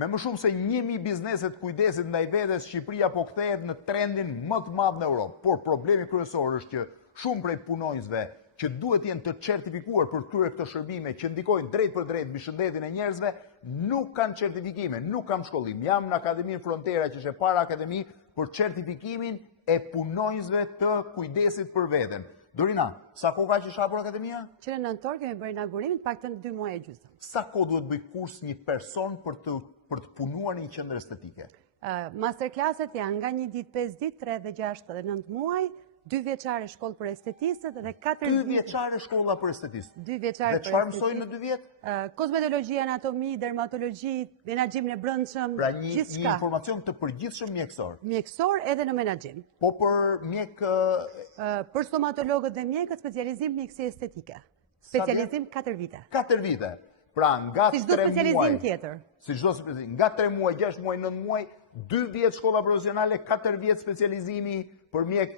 Me më shumë se 1000 bizneset kujdesit ndaj vetes, Shqipëria po kthehet në trendin më të madh në Europë. Por problemi kryesor është që shumë prej punonjësve që duhet jenë të certifikuar për të kryer këto shërbime që ndikojnë drejt për drejt mbi shëndetin e njerëzve, nuk kanë certifikime, nuk kam shkollim. Jam në Akademinë Frontera që është e para akademi për certifikimin e punonjësve të kujdesit për veten. Dorina, sa kohë ka që është hapur akademia? Që në nëntor kemi bërë inaugurimin, paktën 2 muaj e gjysmë. Sa kohë duhet bëj kurs një person për të punuar në një qendër estetike? Masterclasset janë nga 1 ditë, 5 ditë, 3 dhe 6 dhe 9 muaj, 2 vjeçare shkollë për estetistët dhe 4 2 vjeçare shkolla për estetistët. 2 vjeçare dhe çfarë mësojnë në 2 vjet? Kozmetologji, anatomi, dermatologji, menaxhimin e brendshëm, pra një informacion të përgjithshëm mjekësor. Mjekësor edhe në menaxhim. Po për mjek për stomatologët dhe mjekët specializim mjekësi estetike. Specializim 4 vite. 4 vite. Pra nga 3 muaj. Si çdo specializim tjetër. Si çdo specializim, nga 3 muaj, 6 muaj, 9 muaj, 2 vjet shkolla profesionale, 4 vjet specializimi për mjek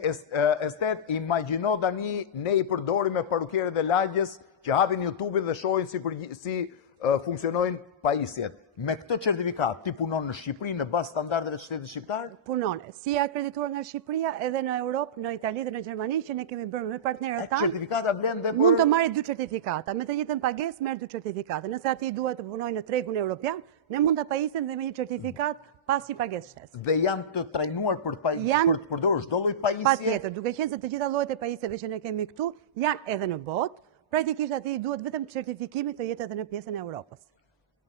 estet. Imagjino tani ne i përdorim me parukierët e lagjes që hapin YouTube-in dhe shohin si funksionojnë pajisjet. Me këtë certifikat ti punon në Shqipëri në bazë standardeve të shtetit shqiptar? Punon, si akredituar nga Shqipëria edhe në Europë, në Itali dhe në Gjermani që ne kemi bërë me partnerët tanë. Certifikata vlen dhe për... Mund të marrë 2 certifikata, me të njëjtën pagesë merr 2 certifikata. Nëse ati duhet të punojë në tregun evropian, ne mund ta pajisim dhe me një certifikat pas një pagesë shtesë. Dhe janë të trajnuar për të përdorur çdo lloj pajisje? Patjetër, duke qenë se të gjitha llojet e pajisjeve që ne kemi këtu janë edhe në botë, praktikisht ati duhet vetëm certifikimi të jetë edhe në pjesën e Europës.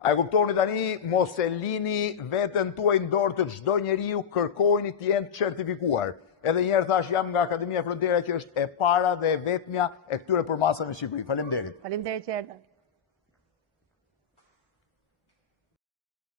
A e kuptoni tani, mos e lini veten tuaj në dorë të çdo njeriu, kërkojini të jenë certifikuar. Edhe një herë thash, jam nga Akademia Frontera që është e para dhe e vetmja e këtyre përmasave në Shqipëri. Faleminderit. Faleminderit që erdhët.